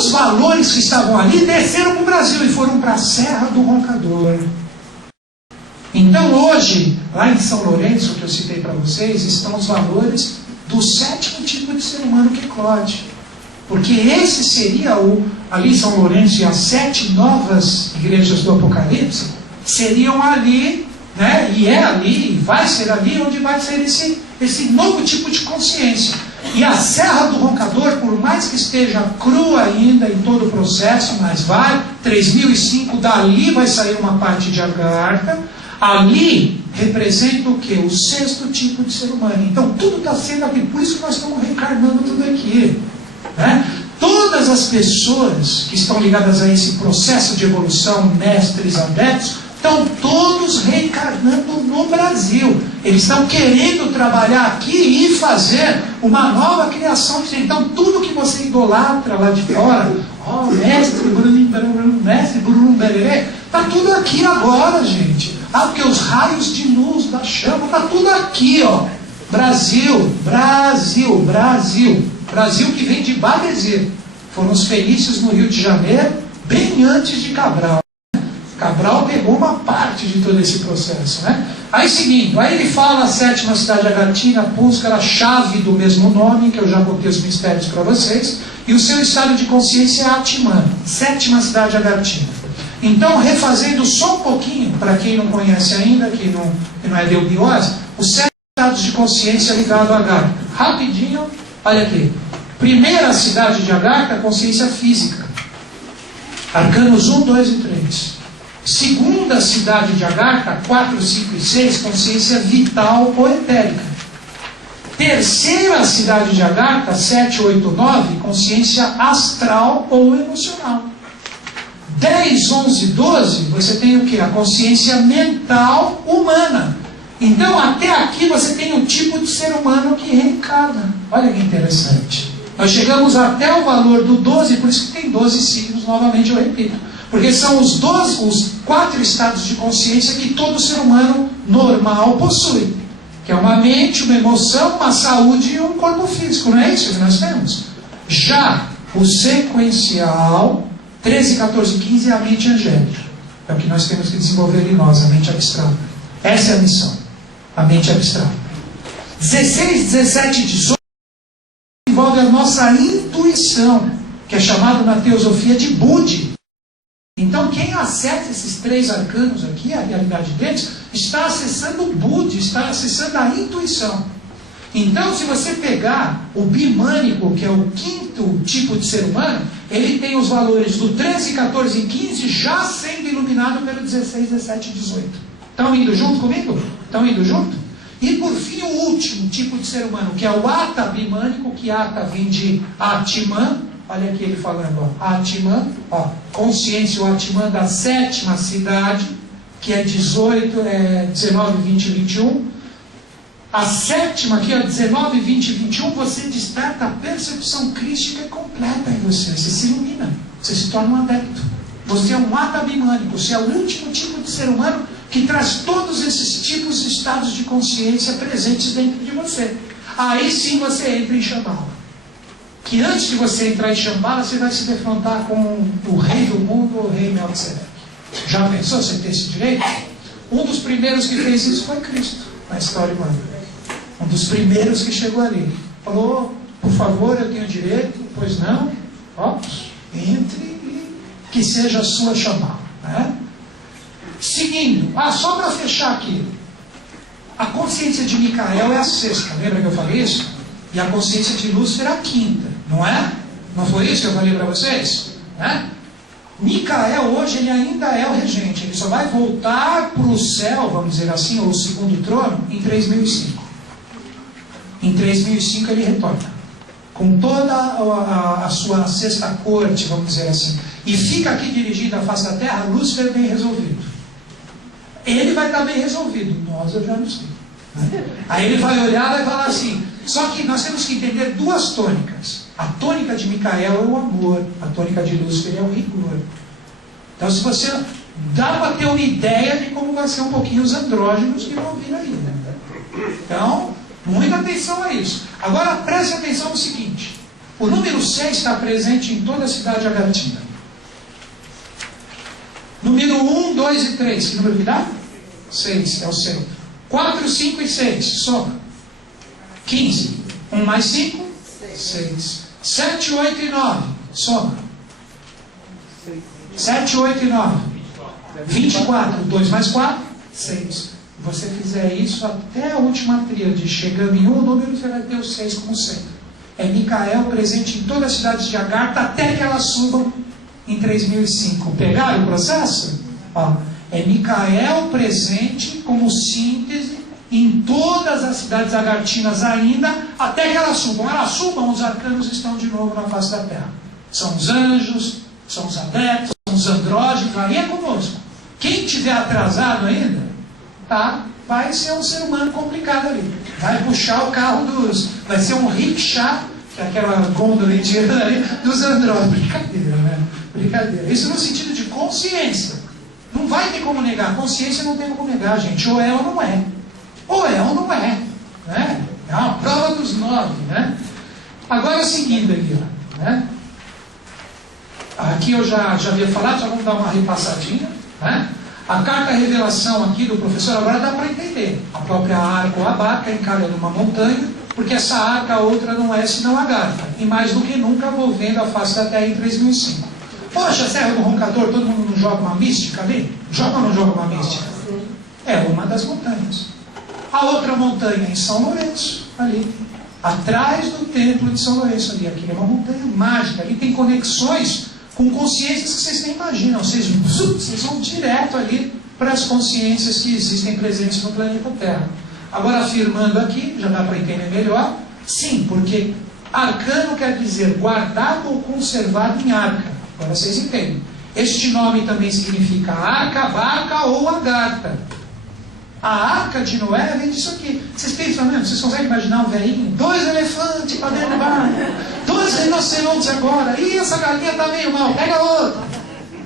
os valores que estavam ali desceram para o Brasil e foram para a Serra do Roncador. Então hoje, lá em São Lourenço, que eu citei para vocês, estão os valores do 7º tipo de ser humano que eclode. Porque esse seria ali em São Lourenço, e as 7 novas igrejas do Apocalipse seriam ali, né? E é ali, e vai ser ali onde vai ser esse novo tipo de consciência. E a Serra do Roncador, por mais que esteja crua ainda em todo o processo, mas vai, 3005, dali vai sair uma parte de Agartha, ali representa o quê? O 6º tipo de ser humano. Então tudo está sendo aqui, por isso que nós estamos reencarnando tudo aqui. Né? Todas as pessoas que estão ligadas a esse processo de evolução, mestres, adeptos, estão todos reencarnando no Brasil. Eles estão querendo trabalhar aqui e fazer uma nova criação. Então tudo que você idolatra lá de fora, mestre Bruno Bererê, está tudo aqui agora, gente. Porque os raios de luz da chama, está tudo aqui, ó. Brasil, Brasil, Brasil. Brasil que vem de Badesir. Foram os fenícios no Rio de Janeiro, bem antes de Cabral. Cabral pegou uma parte de todo esse processo, né? Aí seguindo, aí ele fala a 7ª cidade agatina, Púscara, a chave do mesmo nome, que eu já botei os mistérios para vocês, e o seu estado de consciência é Atman, 7ª cidade agatina. Então, refazendo só um pouquinho, para quem não conhece ainda, que não é de eubiose, os 7 estados de consciência ligados a Agartha. Rapidinho, olha aqui. Primeira cidade de Agartha, consciência física. Arcanos 1, 2 e 3. Segunda cidade de Agartha, 4, 5 e 6, consciência vital ou etérica. Terceira cidade de Agartha, 7, 8, 9, consciência astral ou emocional. 10, 11, 12, você tem o que? A consciência mental humana. Então, até aqui você tem um tipo de ser humano que reencarna. Olha que interessante. Nós chegamos até o valor do 12, por isso que tem 12 signos, novamente eu repito. Porque são os 4 estados de consciência que todo ser humano normal possui. Que é uma mente, uma emoção, uma saúde e um corpo físico. Não é isso que nós temos? Já o sequencial, 13, 14 e 15 é a mente angélica. É o que nós temos que desenvolver em nós, a mente abstrata. Essa é a missão, a mente abstrata. 16, 17 e 18 envolve a nossa intuição, que é chamado na teosofia de Budi. Então quem acessa esses 3 arcanos aqui, a realidade deles, está acessando o Budi, está acessando a intuição. Então, se você pegar o bimânico, que é o 5º tipo de ser humano, ele tem os valores do 13, 14 e 15 já sendo iluminado pelo 16, 17 e 18. Estão indo junto comigo? Estão indo junto? E por fim, o último tipo de ser humano, que é o Ata bimânico, que Ata vem de Atman. Olha aqui ele falando, ó, Atman, ó, consciência, o Atman da 7ª cidade, que é 18, 19, 20 e 21. A 7ª, aqui, ó, 19, 20 e 21, você desperta a percepção crística completa em você. Você se ilumina, você se torna um adepto. Você é um Ata bimânico, você é o último tipo de ser humano que traz todos esses tipos de estados de consciência presentes dentro de você. Aí sim você entra em Shambhala. Que antes de você entrar em Shambhala, você vai se defrontar com o rei do mundo, o rei Melquisedeque. Já pensou você ter esse direito? Um dos primeiros que fez isso foi Cristo, na história humana. Um dos primeiros que chegou ali. Falou, por favor, eu tenho direito, pois não, ó, entre e que seja a sua Shambhala. Né? Seguindo, só para fechar aqui, a consciência de Micael é a 6ª, lembra que eu falei isso? E a consciência de Lúcifer é a 5ª, não é? Não foi isso que eu falei para vocês? Né? Micael hoje ele ainda é o regente, ele só vai voltar para o céu, vamos dizer assim, ou o 2º trono, em 3005. Em 3005 ele retorna, com toda a sua 6ª corte, vamos dizer assim, e fica aqui dirigindo a face da terra, Lúcifer bem resolvido. Ele vai estar bem resolvido, nós eu já não sei. Né? Aí ele vai olhar e vai falar assim, só que nós temos que entender 2 tônicas. A tônica de Micael é o amor, a tônica de Lúcifer é o rigor. Então se você dá para ter uma ideia de como vai ser um pouquinho os andrógenos que vão vir aí. Né? Então, muita atenção a isso. Agora preste atenção no seguinte, O número 6 está presente em toda a cidade agatina. Número 1, 2 e 3. Que número que dá? 6 é o seu. 4, 5 e 6. Soma. 15. 1 mais 5? 6. 7, 8 e 9. Soma. 7, 8 e 9. 24. 2 mais 4? 6. Se você fizer isso até a última tríade, chegando em um número, você vai ter o 6 como centro. É Micael presente em todas as cidades de Agartha até que elas subam em 3005. Pegaram o processo? Ó, é Micael presente como síntese em todas as cidades agartinas ainda, até que elas subam. Elas subam, os arcanos estão de novo na face da terra. São os anjos, são os adeptos, são os andrógenos, aí é conosco. Quem tiver atrasado ainda, tá? Vai ser um ser humano complicado ali. Vai puxar o carro dos... Vai ser um rickshaw, que é aquela gôndola indiana ali, dos andrógenos. Brincadeira, né? Brincadeira. Isso no sentido de consciência. Não vai ter como negar. Consciência não tem como negar, gente. Ou é ou não é. Ou é ou não é. Né? É uma prova dos 9. Né? Agora, seguindo aqui. Ó, né? Aqui eu já havia falado, já vamos dar uma repassadinha. Né? A carta revelação aqui do professor, agora dá para entender. A própria arca ou a barca encarando uma montanha, porque essa arca, a outra não é senão a Agartha. E mais do que nunca, movendo a face da terra em 3005. Poxa, Serra do Roncador, todo mundo não joga uma mística ali? Joga ou não joga uma mística? É uma das montanhas. A outra montanha em São Lourenço, ali. Atrás do templo de São Lourenço ali. Aqui é uma montanha mágica. Ali tem conexões com consciências que vocês nem imaginam. Vocês vão direto ali para as consciências que existem presentes no planeta Terra. Agora, afirmando aqui, já dá para entender melhor. Sim, porque arcano quer dizer guardado ou conservado em arca. Agora vocês entendem. Este nome também significa arca, barca ou Agartha. A arca de Noé vem disso aqui. Vocês pensam mesmo? Vocês conseguem imaginar um velhinho? 2 elefantes para dentro do barco. 2 rinocerontes agora. Ih, essa galinha tá meio mal. Pega outra.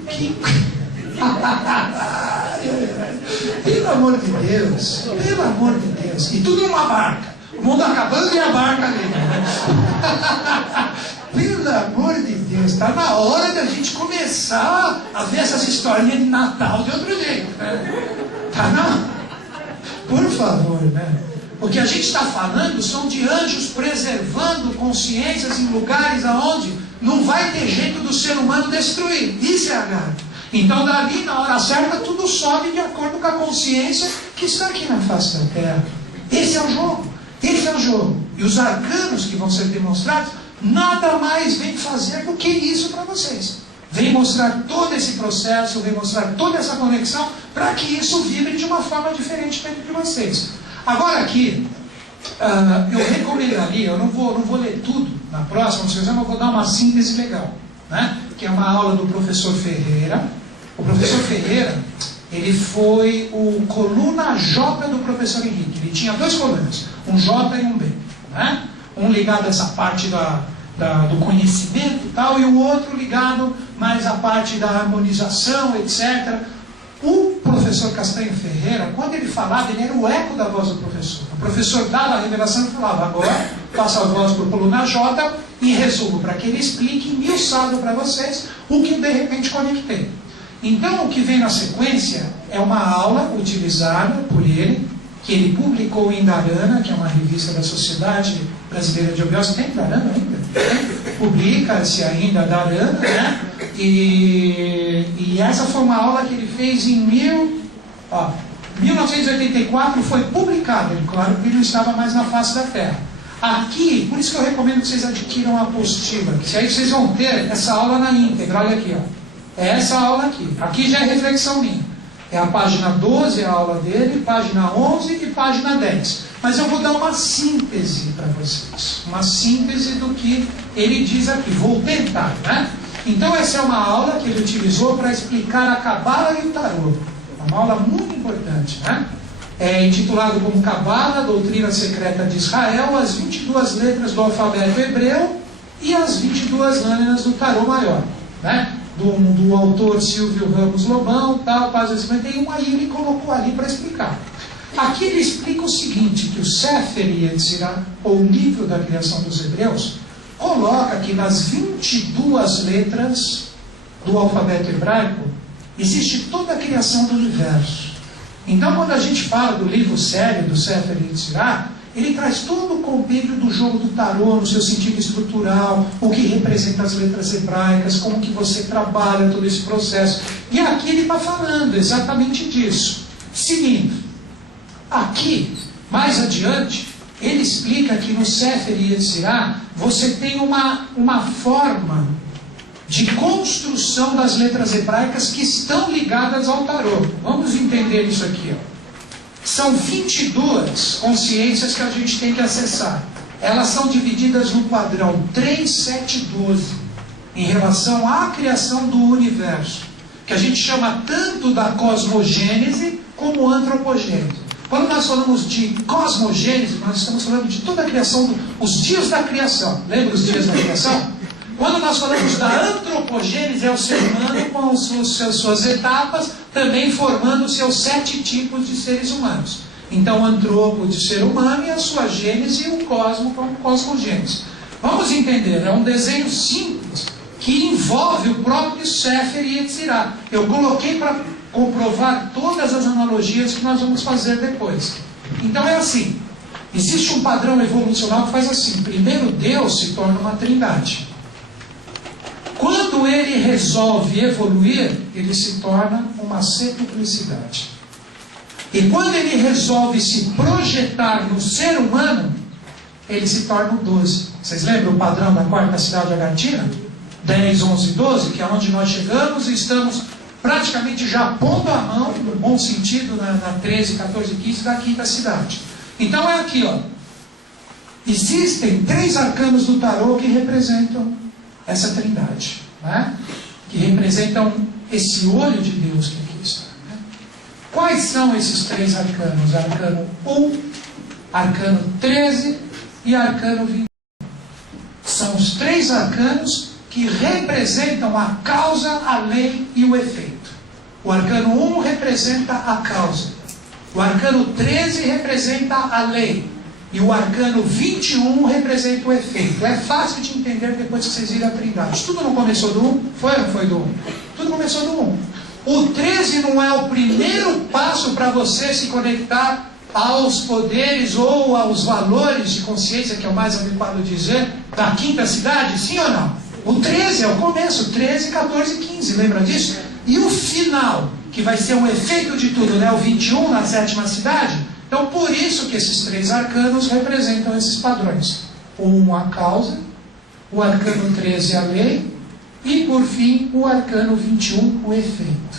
Que... Pelo amor de Deus. Pelo amor de Deus. E tudo numa barca. O mundo acabando e a barca ali. Pelo amor de Deus, está na hora da gente começar a ver essas historinhas de Natal de outro jeito. Né? Tá não? Por favor, né? O que a gente está falando são de anjos preservando consciências em lugares aonde não vai ter jeito do ser humano destruir. Isso é Agartha. Então dali, na hora certa, tudo sobe de acordo com a consciência que está aqui na face da Terra. Esse é o jogo. Esse é o jogo. E os arcanos que vão ser demonstrados nada mais vem fazer do que isso para vocês. Vem mostrar todo esse processo, vem mostrar toda essa conexão para que isso vibre de uma forma diferente dentro de vocês. Agora aqui, eu recomendaria, eu não vou ler tudo na próxima, mas eu vou dar uma síntese legal, né? Que é uma aula do professor Ferreira. O professor Ferreira, ele foi o coluna J do professor Henrique. Ele tinha 2 colunas, um J e um B, né? Um ligado a essa parte do conhecimento e tal, e o outro ligado mais à parte da harmonização, etc. O professor Castanho Ferreira, quando ele falava, ele era o eco da voz do professor. O professor dava a revelação e falava, agora faço a voz para o coluna J e resumo, para que ele explique esmiuçado para vocês o que eu de repente conectei. Então, o que vem na sequência é uma aula utilizada por ele, que ele publicou em Dharana, que é uma revista da Sociedade Brasileira de Obiose. Tem Dharana ainda? Publica-se ainda Dharana, né? E essa foi uma aula que ele fez em 1984, foi publicada. Claro que ele não estava mais na face da Terra. Aqui, por isso que eu recomendo que vocês adquiram a apostila, que aí vocês vão ter essa aula na íntegra. Olha aqui, ó. É essa aula aqui. Aqui já é reflexão minha. É a página 12, a aula dele, página 11 e página 10. Mas eu vou dar uma síntese para vocês. Uma síntese do que ele diz aqui. Vou tentar, né? Então essa é uma aula que ele utilizou para explicar a Cabala e o Tarô. Uma aula muito importante, né? É intitulado como Cabala, Doutrina Secreta de Israel, as 22 letras do alfabeto hebreu e as 22 lâminas do Tarô Maior, né? Do autor Silvio Ramos Lobão, tal, página 51, aí ele colocou ali para explicar. Aqui ele explica o seguinte, que o Sefer Yetzirah, ou o livro da criação dos hebreus, coloca que nas 22 letras do alfabeto hebraico existe toda a criação do universo. Então, quando a gente fala do livro sério do Sefer Yetzirah, ele traz todo o compêndio do jogo do tarô no seu sentido estrutural, o que representa as letras hebraicas, como que você trabalha todo esse processo. E aqui ele está falando exatamente disso. Seguindo, aqui, mais adiante, ele explica que no Sefer Yetzirah você tem uma forma de construção das letras hebraicas que estão ligadas ao tarô. Vamos entender isso aqui, ó. São 22 consciências que a gente tem que acessar. Elas são divididas no padrão 3, 7, 12, em relação à criação do universo, que a gente chama tanto da cosmogênese como antropogênese. Quando nós falamos de cosmogênese, nós estamos falando de toda a criação, os dias da criação. Lembra os dias da criação? Quando nós falamos da antropogênese, é o ser humano com suas etapas, também formando os seus 7 tipos de seres humanos. Então, o antropo de ser humano e a sua gênese e o cosmo como cosmogênese. Vamos entender, é um desenho simples que envolve o próprio Sefer Yetzirah. Eu coloquei para comprovar todas as analogias que nós vamos fazer depois. Então é assim, existe um padrão evolucional que faz assim: primeiro Deus se torna uma trindade. Quando ele resolve evoluir, ele se torna uma septuplicidade. E quando ele resolve se projetar no ser humano, ele se torna um 12. Vocês lembram o padrão da quarta cidade agatina? 10, 11, 12, que é onde nós chegamos e estamos praticamente já pondo a mão, no bom sentido, na 13, 14, 15 da quinta cidade. Então é aqui, ó. Existem 3 arcanos do tarô que representam essa trindade, né? Que representam esse olho de Deus que aqui está. Né? Quais são esses 3 arcanos? Arcano 1, arcano 13 e arcano 21. São os 3 arcanos que representam a causa, a lei e o efeito. O arcano 1 representa a causa, o arcano 13 representa a lei, e o arcano 21 representa o efeito. É fácil de entender depois que vocês viram a trindade. Tudo não começou do 1? Foi ou não foi do 1? Tudo começou do 1. O 13 não é o primeiro passo para você se conectar aos poderes ou aos valores de consciência, que é o mais adequado dizer, da quinta cidade? Sim ou não? O 13 é o começo, 13, 14 e 15, lembra disso? E o final, que vai ser um efeito de tudo, né? O 21 na 7ª cidade. Então, por isso que esses 3 arcanos representam esses padrões. O 1 a causa, o arcano 13 a lei, e por fim, o arcano 21, o efeito.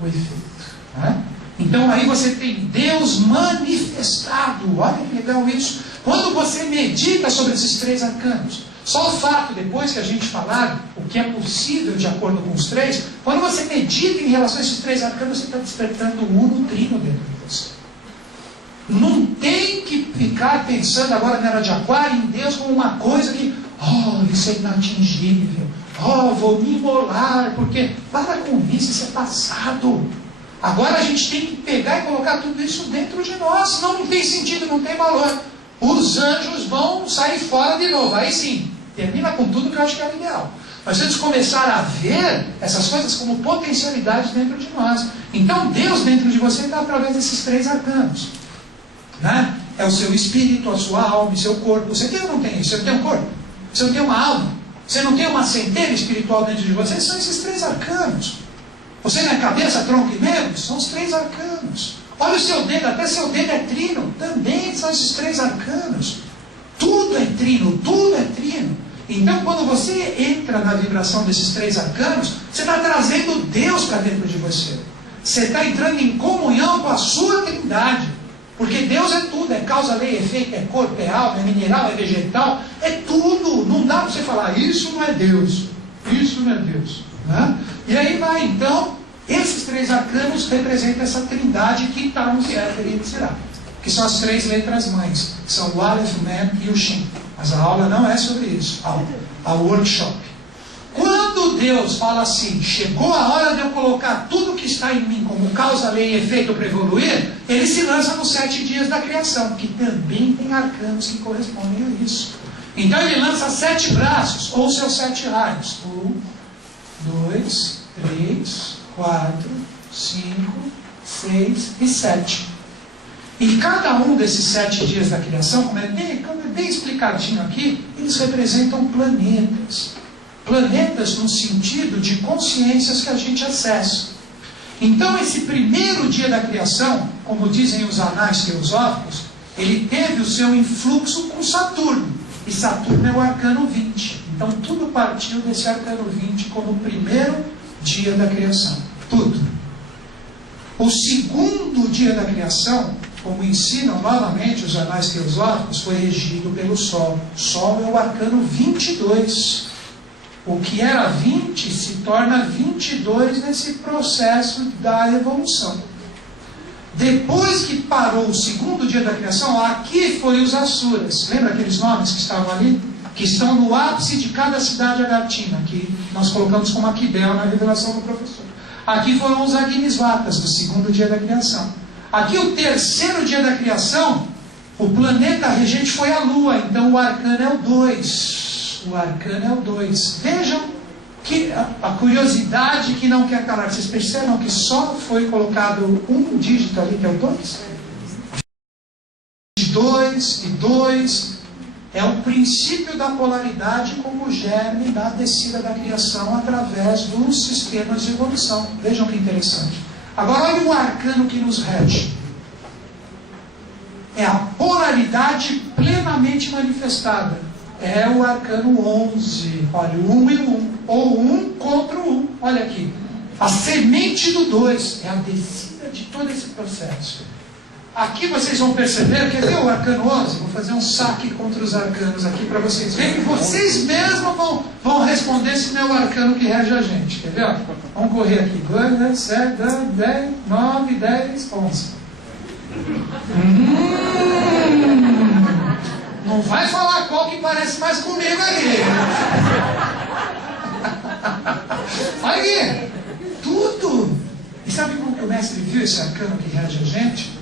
O efeito. Né? Então, aí você tem Deus manifestado. Olha que legal isso. Quando você medita sobre esses 3 arcanos, só o fato, depois que a gente falar o que é possível de acordo com os 3, quando você medita em relação a esses 3 arcanos, você está despertando o uno trino dentro de você. Não tem que ficar pensando agora na era de Aquário em Deus como uma coisa que, isso é inatingível, vou me imolar, porque para com isso é passado. Agora a gente tem que pegar e colocar tudo isso dentro de nós, senão não tem sentido, não tem valor. Os anjos vão sair fora de novo, aí sim, termina com tudo que eu acho que é o ideal. Nós temos que começar a ver essas coisas como potencialidades dentro de nós. Então Deus dentro de você está através desses 3 arcanos. Né? É o seu espírito, a sua alma e seu corpo. Você tem ou não tem isso? Você não tem um corpo? Você não tem uma alma? Você não tem uma centelha espiritual dentro de você? São esses 3 arcanos. Você não é cabeça, tronco e membros? São os 3 arcanos. Olha o seu dedo, até seu dedo é trino. Também são esses 3 arcanos. Tudo é trino, tudo é trino. Então, quando você entra na vibração desses 3 arcanos, você está trazendo Deus para dentro de você. Você está entrando em comunhão com a sua trindade. Porque Deus é tudo, é causa, lei, efeito, é corpo, é alma, é mineral, é vegetal, é tudo. Não dá para você falar, isso não é Deus, isso não é Deus. Né? E aí vai, então, esses 3 arcanos representam essa trindade que está no Sefer Yetzirah, que são as 3 letras mães, que são o Aleph, o Mem e o Shin. Mas a aula não é sobre isso, a workshop. Quando Deus fala assim, chegou a hora de eu colocar tudo que está em mim como causa, lei e efeito para evoluir, ele se lança nos 7 dias da criação, que também tem arcanos que correspondem a isso. Então ele lança 7 braços, ou seus 7 raios. 1, 2, 3, 4, 5, 6 e 7. E cada um desses 7 dias da criação, como é bem explicadinho aqui, eles representam planetas. Planetas no sentido de consciências que a gente acessa. Então esse primeiro dia da criação, como dizem os anais teosóficos, ele teve o seu influxo com Saturno. E Saturno é o arcano 20. Então tudo partiu desse arcano 20 como o primeiro dia da criação. Tudo. O segundo dia da criação, como ensinam novamente os anais teosóficos, foi regido pelo Sol. O Sol é o arcano 22. O que era 20 se torna 22 nesse processo da evolução. Depois que parou o segundo dia da criação, aqui foi os Asuras. Lembra aqueles nomes que estavam ali? Que estão no ápice de cada cidade agatina, que nós colocamos como Aquibel na revelação do professor. Aqui foram os Agnisvatas, do segundo dia da criação. Aqui o terceiro dia da criação, o planeta regente foi a Lua, então o arcano é o 2. O arcano é o 2. Vejam que a curiosidade que não quer calar. Vocês percebam que só foi colocado um dígito ali, que é o 2? 2 e 2 é o princípio da polaridade como germe da descida da criação através dos sistemas de evolução. Vejam que interessante. Agora olha o arcano que nos rege. É a polaridade plenamente manifestada. É o arcano 11. Olha, o 1 e o 1. Ou 1 contra o 1. Olha aqui. A semente do 2 é a descida de todo esse processo. Aqui vocês vão perceber, quer ver o arcano 11? Vou fazer um saque contra os arcanos aqui para vocês verem que vocês mesmos vão responder se não é o arcano que rege a gente. Quer ver? Vamos correr aqui. 2, 10, 7, 10, 9, 10, 11. Não vai falar qual que parece mais comigo aí. Olha aqui. Tudo. E sabe como que o mestre viu esse arcano que rege a gente?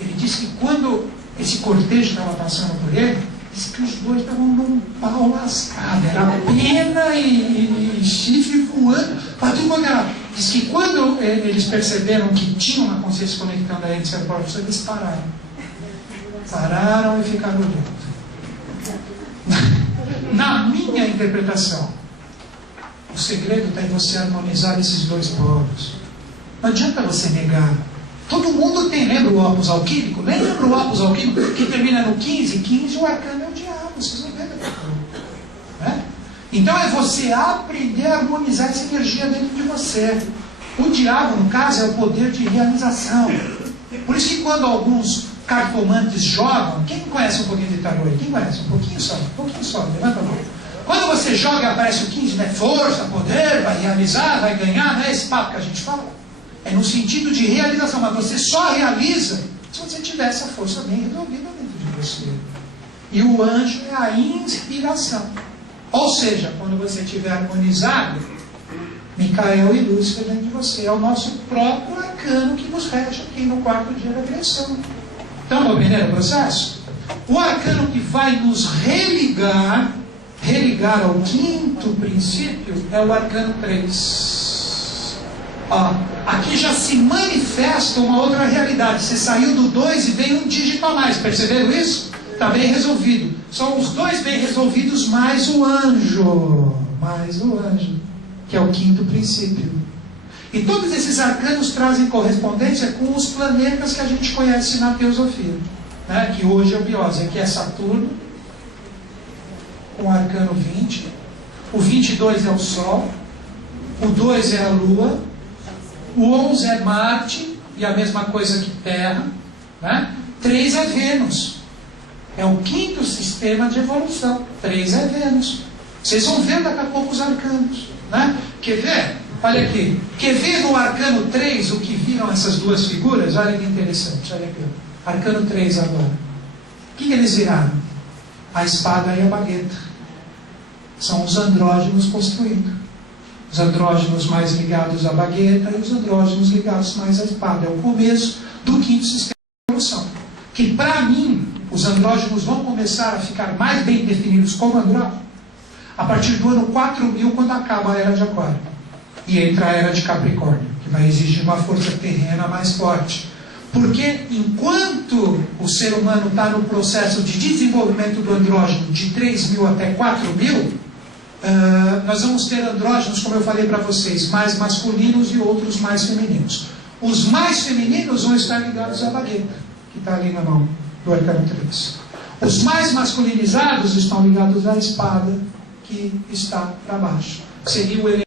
Ele disse que quando esse cortejo estava passando por ele, disse que os dois estavam num pau lascado. Era pena e chifre voando para tudo quanto era. Diz que quando eles perceberam que tinha uma consciência conectando a eles, eles pararam. Pararam e ficaram olhando. Na minha interpretação, o segredo está em você harmonizar esses dois polos. Não adianta você negar. Todo mundo tem, lembra o opus alquímico? Lembra o opus alquímico que termina no 15? 15 o arcano é o diabo, vocês não lembram? Né? Então é você aprender a harmonizar essa energia dentro de você. O diabo, no caso, é o poder de realização. Por isso que quando alguns cartomantes jogam, quem conhece um pouquinho de tarô aí? Quem conhece? Um pouquinho só, levanta a mão. Quando você joga e aparece o 15, né? Força, poder, vai realizar, vai ganhar, não é esse papo que a gente fala? É no sentido de realização, mas você só realiza se você tiver essa força bem resolvida dentro de você. E o anjo é a inspiração. Ou seja, quando você estiver harmonizado, Micael e Lúcifer dentro de você. É o nosso próprio arcano que nos rege aqui no quarto dia da criação. Então, vamos entender o processo? O arcano que vai nos religar ao quinto princípio, é o arcano 3. Ó, aqui já se manifesta uma outra realidade. Você saiu do 2 e veio um dígito a mais. Perceberam isso? Está bem resolvido. São os dois bem resolvidos mais o anjo. Mais o anjo, que é o quinto princípio. E todos esses arcanos trazem correspondência com os planetas que a gente conhece na teosofia, né? Que hoje é o Biose. Aqui é Saturno, com o arcano 20. O 22 é o Sol. O 2 é a Lua. O 11 é Marte, e a mesma coisa que Terra, né? 3 é Vênus. É o quinto sistema de evolução. 3 é Vênus. Vocês vão ver daqui a pouco os arcanos, né? Quer ver? Olha aqui. Quer ver no arcano 3 o que viram essas duas figuras? Olha que interessante. Olha aqui. Arcano 3 agora. O que eles viraram? A espada e a bagueta. São os andrógenos construindo. Os andrógenos mais ligados à bagueta e os andrógenos ligados mais à espada. É o começo do quinto sistema de evolução. Que para mim os andrógenos vão começar a ficar mais bem definidos como andrógeno a partir do ano 4000, quando acaba a Era de Aquário e entra a Era de Capricórnio, que vai exigir uma força terrena mais forte. Porque enquanto o ser humano está no processo de desenvolvimento do andrógeno de 3000 até 4000, nós vamos ter andrógenos, como eu falei para vocês, mais masculinos e outros mais femininos. Os mais femininos vão estar ligados à bagueta, que está ali na mão do arcano 3. Os mais masculinizados estão ligados à espada, que está para baixo. Seria o elemento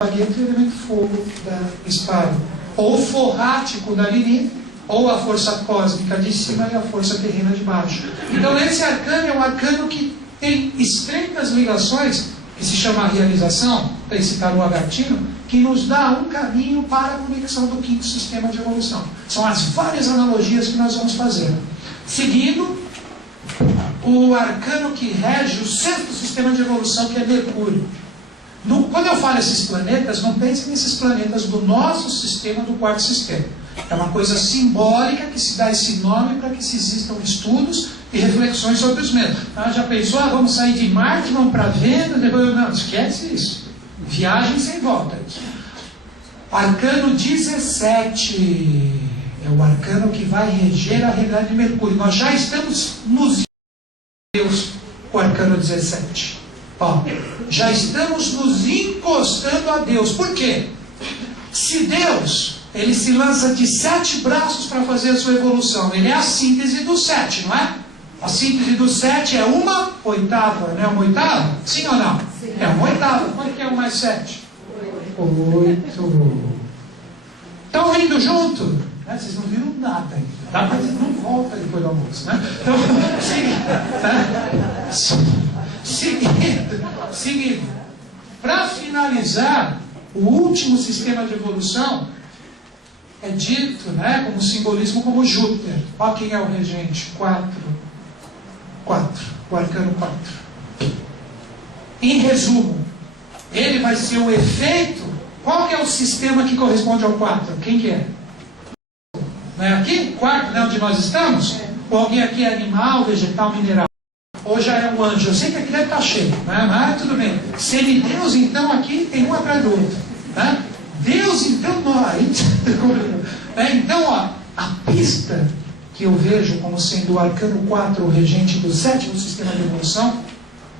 da bagueta e o elemento fogo da espada. Ou forrático da Lilith, ou a força cósmica de cima e a força terrena de baixo. Então esse arcano é um arcano que tem estreitas ligações, que se chama realização, para citar o Agatino, que nos dá um caminho para a conexão do quinto sistema de evolução. São as várias analogias que nós vamos fazer. Seguindo, o arcano que rege o sexto sistema de evolução, que é Mercúrio. Quando eu falo esses planetas, não pensem nesses planetas do nosso sistema, do quarto sistema. É uma coisa simbólica que se dá esse nome para que se existam estudos e reflexões sobre os mesmos. Já pensou, vamos sair de Marte, vamos para Vênus, depois... Não, esquece isso. Viagem sem volta. Arcano 17 é o arcano que vai reger a realidade de Mercúrio. Nós já estamos nos Deus com o arcano 17. Já estamos nos encostando a Deus. Por quê? Se Deus, ele se lança de 7 braços para fazer a sua evolução, ele é a síntese do 7, não é? A síntese do 7 é uma oitava, não é uma oitava? Sim ou não? Sim. É uma oitava. Quanto que é 1 mais 7? 8. Estão indo junto? Né? Vocês não viram nada ainda. Tá? Mas não volta depois do almoço, né? Então, seguindo. Para finalizar, o último sistema de evolução é dito, né, como simbolismo, como Júpiter. Olha quem é o regente. 4. O arcano 4. Em resumo, ele vai ser o efeito. Qual que é o sistema que corresponde ao 4? Quem que é? Não é aqui? 4, não é onde nós estamos? Ou alguém aqui é animal, vegetal, mineral? Ou já é um anjo? Eu sei que aqui deve estar cheio, né? Mas tudo bem. Semideus, então, aqui tem um atrás do outro. Né? Deus, então, então, a pista que eu vejo como sendo o arcano 4, o regente do 7º sistema de evolução,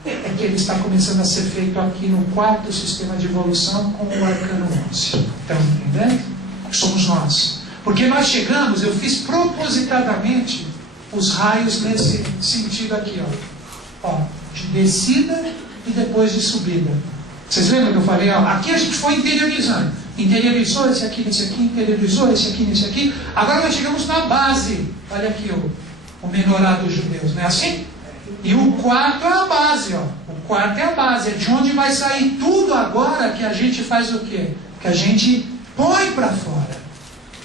é que ele está começando a ser feito aqui no 4º sistema de evolução com o arcano 11. Então, entendendo? Somos nós. Porque nós chegamos, eu fiz propositadamente os raios nesse sentido aqui, ó, de descida e depois de subida. Vocês lembram que eu falei? Aqui a gente foi interiorizando. Interiorizou esse aqui nesse aqui, interiorizou esse aqui nesse aqui. Agora nós chegamos na base. Olha aqui o menorá dos judeus, não é assim? E o quarto é a base, ó. O quarto é a base, é de onde vai sair tudo agora que a gente faz o quê? Que a gente põe para fora.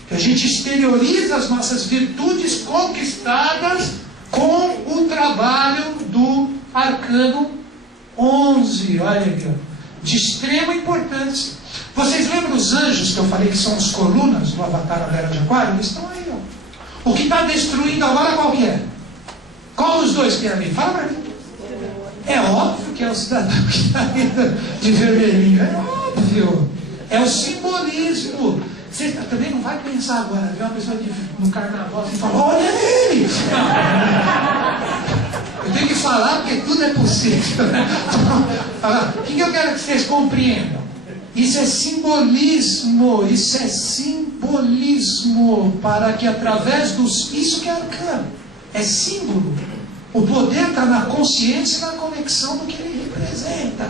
Que a gente exterioriza as nossas virtudes conquistadas com o trabalho do arcano 11. Olha aqui, ó. De extrema importância. Vocês lembram os anjos que eu falei que são as colunas do Avatar da Era de Aquário? Eles estão aí, ó. O que está destruindo agora qual que é? Qual dos dois que é ali? Fala para mim. É óbvio que é o cidadão que está indo de vermelhinho. É óbvio. É o simbolismo. Você também não vai pensar agora, ver uma pessoa no carnaval e falar, olha ele! Eu tenho que falar porque tudo é possível. O que eu quero que vocês compreendam? Isso é simbolismo, para que através dos... Isso que é arcano, é símbolo. O poder está na consciência e na conexão do que ele representa.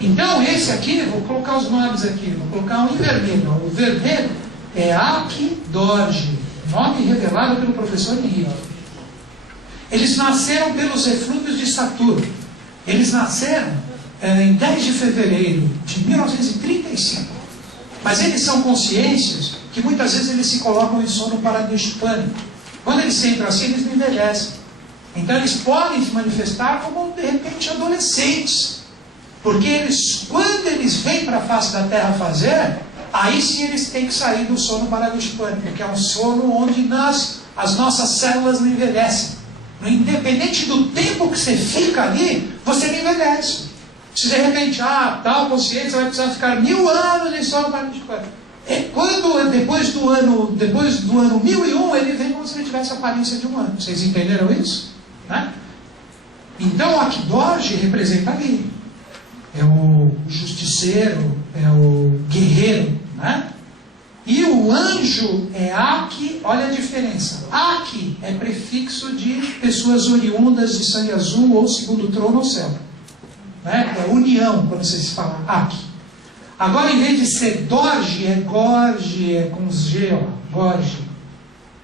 Então esse aqui, vou colocar os nomes aqui, vou colocar um em vermelho. O vermelho é Aquidorge, nome revelado pelo professor Henrique. Eles nasceram pelos eflúvios de Saturno. Eles nasceram em 10 de fevereiro de 1935. Mas eles são consciências que muitas vezes eles se colocam em sono paradigmânico. Quando eles entram assim, eles não envelhecem. Então eles podem se manifestar como, de repente, adolescentes. Porque eles, quando eles vêm para a face da Terra fazer, aí sim eles têm que sair do sono paradigmânico, que é um sono onde as nossas células não envelhecem. Independente do tempo que você fica ali, você não envelhece. Se de repente, tal consciência vai precisar ficar 1000 anos em solo para 24. Quando, depois do ano 1001, ele vem como se ele tivesse a aparência de um ano. Vocês entenderam isso? Né? Então, o Akidoji representa ali. É o justiceiro, é o guerreiro, né? E o anjo é Aki, olha a diferença. Aki é prefixo de pessoas oriundas de sangue azul ou segundo trono ou céu. Né? É união, quando vocês falam Aki. Agora, em vez de ser Dorje, é Gorge, é com G, ó, Gorge.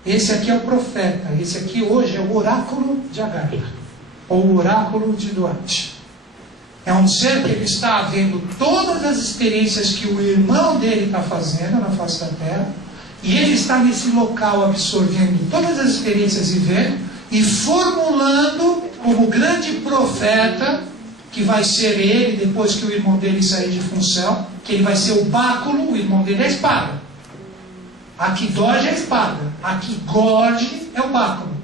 Esse aqui é o profeta, esse aqui hoje é o oráculo de Agar, ou o oráculo de Duarte. É um ser que ele está vendo todas as experiências que o irmão dele está fazendo na face da terra, e ele está nesse local absorvendo todas as experiências e vendo, e formulando como grande profeta, que vai ser ele depois que o irmão dele sair de função, que ele vai ser o báculo, o irmão dele é a espada. Akidoji é a espada, Akigoji é o báculo.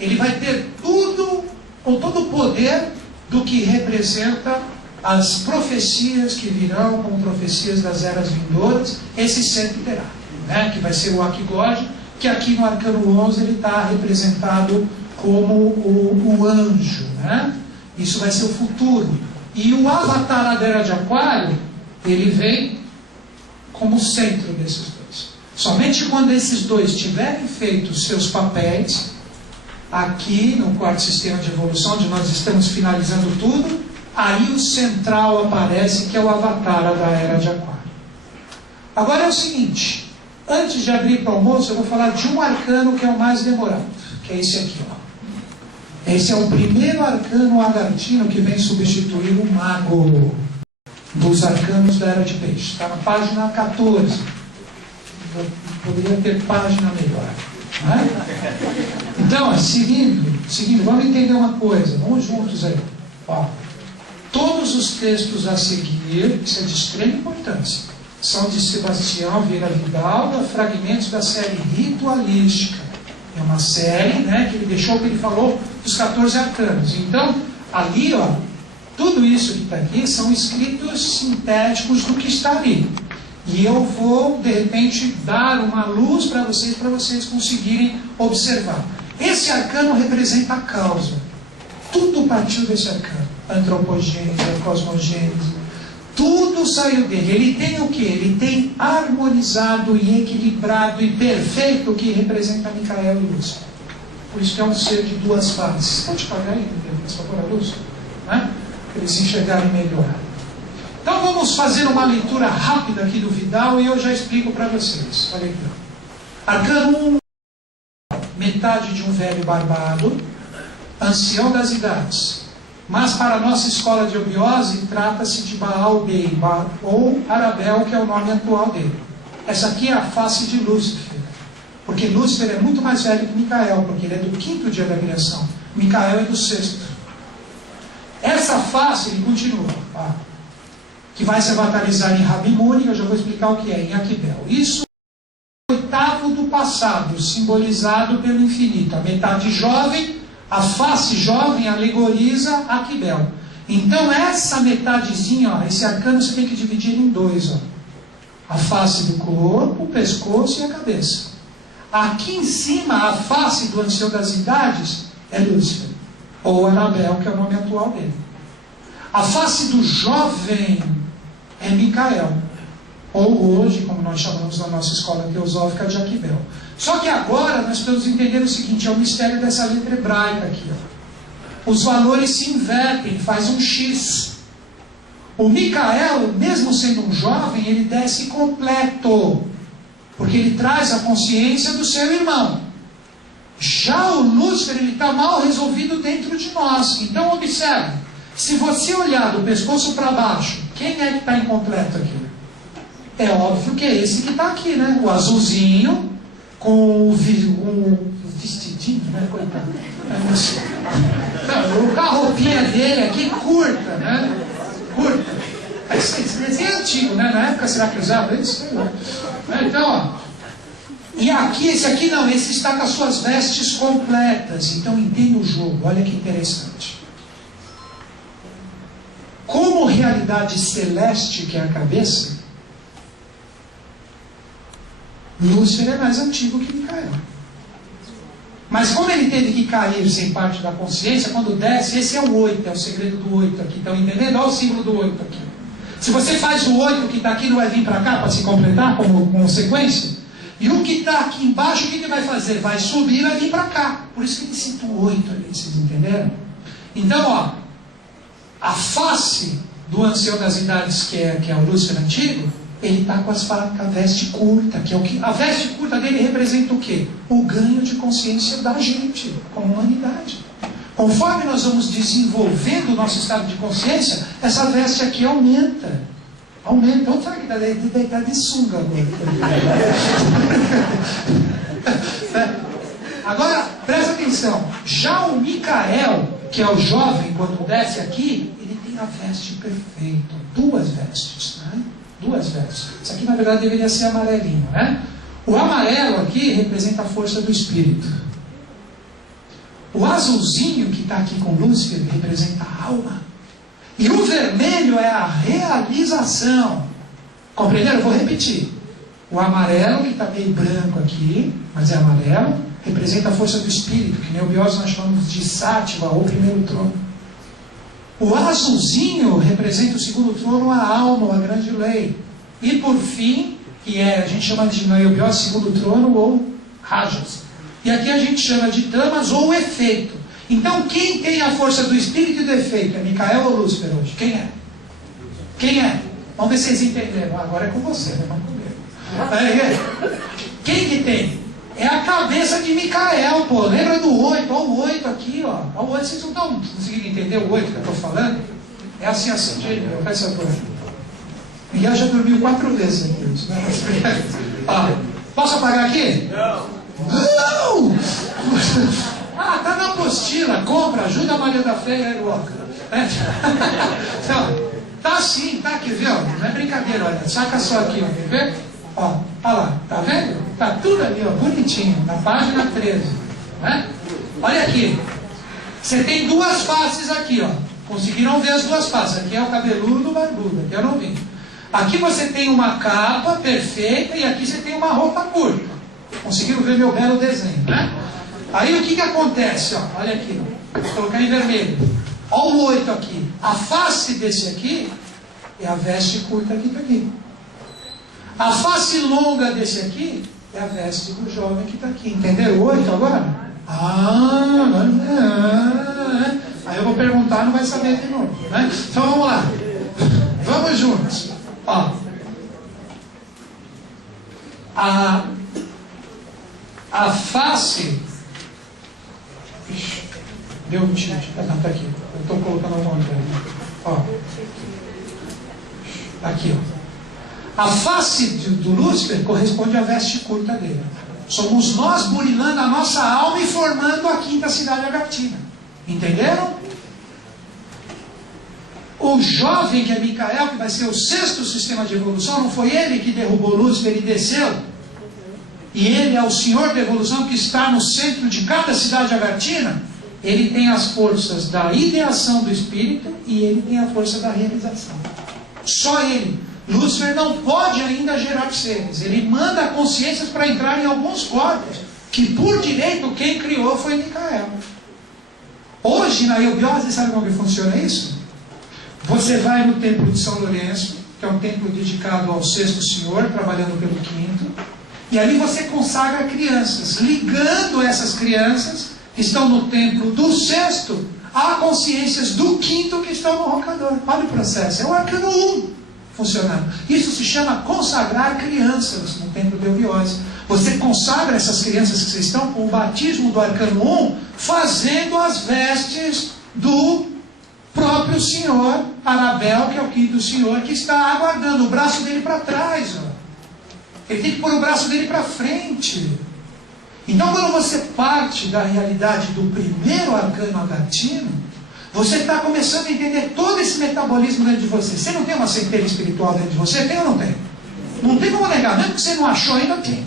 Ele vai ter tudo, com todo o poder do que representa as profecias que virão como profecias das eras vindouras, esse sempre terá, né? Que vai ser o Akigoji, que aqui no Arcano 11 ele está representado como o anjo, né? Isso vai ser o futuro. E o Avatar da Era de Aquário, ele vem como centro desses dois. Somente quando esses dois tiverem feito seus papéis, aqui no quarto sistema de evolução, onde nós estamos finalizando tudo, aí o central aparece, que é o Avatar da Era de Aquário. Agora é o seguinte, antes de abrir para o almoço, eu vou falar de um arcano que é o mais demorado, que é esse aqui, ó. Esse é o primeiro arcano agartino que vem substituir o mago dos arcanos da Era de Peixe. Está na página 14. Poderia ter página melhor. Né? Então, seguindo, vamos entender uma coisa. Vamos juntos aí. Ó, todos os textos a seguir, isso é de extrema importância, são de Sebastião Vieira Vidal, fragmentos da série Ritualística. É uma série, né, que ele deixou, que ele falou dos 14 arcanos. Então, ali, ó, tudo isso que está aqui são escritos sintéticos do que está ali. E eu vou, de repente, dar uma luz para vocês conseguirem observar. Esse arcano representa a causa. Tudo partiu desse arcano. Antropogênese, a cosmogênese, tudo saiu dele. Ele tem o que? Ele tem harmonizado e equilibrado e perfeito o que representa Micael e Lúcifer. Por isso que é um ser de duas faces. Pode pagar aí, por favor, a luz? Né? Para eles se enxergarem melhor. Então vamos fazer uma leitura rápida aqui do Vidal e eu já explico para vocês. Olha aqui. Arcano 1, metade de um velho barbado, ancião das idades. Mas para a nossa escola de obiose, trata-se de Baal Bey, ou Arabel, que é o nome atual dele. Essa aqui é a face de Lúcifer. Porque Lúcifer é muito mais velho que Micael, porque ele é do 5º dia da criação. Micael é do 6º. Essa face, ele continua, que vai se avatarizar em Rabimuni, eu já vou explicar o que é, em Aquibel. Isso é o 8º do passado, simbolizado pelo infinito. A metade jovem, a face jovem alegoriza Aquibel. Então essa metadezinha, ó, esse arcano você tem que dividir em dois. Ó. A face do corpo, o pescoço e a cabeça. Aqui em cima, a face do ancião das idades é Lúcifer, ou Anabel, que é o nome atual dele. A face do jovem é Micael, ou hoje, como nós chamamos na nossa escola teosófica, de Aquibel. Só que agora nós precisamos entender o seguinte, é o mistério dessa letra hebraica aqui. Ó. Os valores se invertem, faz um X. O Micael, mesmo sendo um jovem, ele desce completo, porque ele traz a consciência do seu irmão. Já o Lúcifer, ele está mal resolvido dentro de nós. Então observe, se você olhar do pescoço para baixo, quem é que está incompleto aqui? É óbvio que é esse que está aqui, né? O azulzinho, com o vestidinho, né? Coitado. Então, a roupinha dele aqui curta, né? Curta. Esse desenho é antigo, né? Na época será que usava isso? Então, ó, E aqui, esse aqui não, esse está com as suas vestes completas. Então entenda o jogo, olha que interessante. Como realidade celeste, que é a cabeça, Lúcifer é mais antigo que Micael. Mas como ele teve que cair sem parte da consciência, quando desce, esse é o 8, é o segredo do 8 aqui. Estão entendendo? Olha o símbolo do 8 aqui. Se você faz o 8 que está aqui, não vai vir para cá para se completar como consequência? E o que está aqui embaixo, o que ele vai fazer? Vai subir e vai vir para cá. Por isso que ele cita o 8 ali, vocês entenderam? Então, ó, a face do ancião das idades, que é o Lúcifer antigo, ele está com a veste curta, que é o que. A veste curta dele representa o quê? O ganho de consciência da gente, como humanidade. Conforme nós vamos desenvolvendo o nosso estado de consciência, essa veste aqui aumenta. Aumenta. Então, sabe que está de sunga agora. Agora, presta atenção. Já o Micael, que é o jovem, quando desce aqui, ele tem a veste perfeita. Duas vestes, né? Duas vestes. Isso aqui, na verdade, deveria ser amarelinho, né? O amarelo aqui representa a força do espírito. O azulzinho que está aqui com Lúcifer representa a alma. E o vermelho é a realização. Compreenderam? Eu vou repetir. O amarelo, que está meio branco aqui, mas é amarelo, representa a força do espírito, que neubiose nós chamamos de sátiva, ou primeiro trono. O azulzinho representa o segundo trono, a alma, a grande lei. E por fim, que a gente chama de neubiose, segundo trono, ou rajas. E aqui a gente chama de tamas ou efeito. Então quem tem a força do espírito e do efeito? É Micael ou Lúcifer hoje? Quem é? Quem é? Vamos ver se vocês entenderam. Agora é com você, né? Vamos comigo. Quem que tem? É a cabeça de Micael, pô. Lembra do 8? Olha o 8 aqui, ó. Olha o 8. Vocês não estão conseguindo entender o 8 que eu estou falando? É assim, gente. Faz essa coisa. Miguel já dormiu 4 vezes aqui. Né? Posso apagar aqui? Não! Não! Ah, tá na apostila, compra, ajuda a Maria da Fé e a Eruoca. Então, tá sim, tá aqui, viu? Não é brincadeira, olha, saca só aqui, ó, quer ver? Ó, olha lá, tá vendo? Tá tudo ali, ó, bonitinho, na página 13. Né? Olha aqui, você tem duas faces aqui, ó. Conseguiram ver as duas faces? Aqui é o cabeludo do barbudo, aqui é o novinho. Aqui você tem uma capa perfeita e aqui você tem uma roupa curta. Conseguiram ver meu belo desenho, né? Aí o que acontece? Ó, olha aqui, ó. Vou colocar em vermelho. Olha o 8 aqui. A face desse aqui é a veste curta que está aqui. A face longa desse aqui é a veste do jovem que está aqui. Entenderam o 8 agora? Aí eu vou perguntar, não vai saber de novo, né? Então vamos lá. Vamos juntos. Ó. A face. Ixi, deu um tilt. Não, tá aqui. Eu estou colocando uma outra. Ó. Aqui, ó. A face do Lúcifer corresponde à veste curta dele. Somos nós burilando a nossa alma e formando a quinta cidade agatina. Entenderam? O jovem que é Micael, que vai ser o 6º sistema de evolução, não foi ele que derrubou Lúcifer e desceu? E ele é o senhor da evolução que está no centro de cada cidade agatina. Ele tem as forças da ideação do espírito e ele tem a força da realização. Só ele. Lúcifer não pode ainda gerar seres. Ele manda consciências para entrar em alguns corpos, que por direito quem criou foi Micael. Hoje na eubiose, sabe como que funciona isso? Você vai no templo de São Lourenço, que é um templo dedicado ao 6º senhor, trabalhando pelo 5º. E ali você consagra crianças, ligando essas crianças que estão no templo do 6º a consciências do 5º que estão no rocador. Olha o processo, é o arcano 1 funcionando. Isso se chama consagrar crianças no templo de eubiose. Você consagra essas crianças que estão com o batismo do arcano 1, fazendo as vestes do próprio senhor Arabel, que é o 5º senhor, que está aguardando o braço dele para trás, ó. Ele tem que pôr o braço dele para frente. Então, quando você parte da realidade do primeiro arcano agatino, você está começando a entender todo esse metabolismo dentro de você. Você não tem uma centelha espiritual dentro de você? Tem ou não tem? Não tem como negar. Mesmo que você não achou ainda, tem.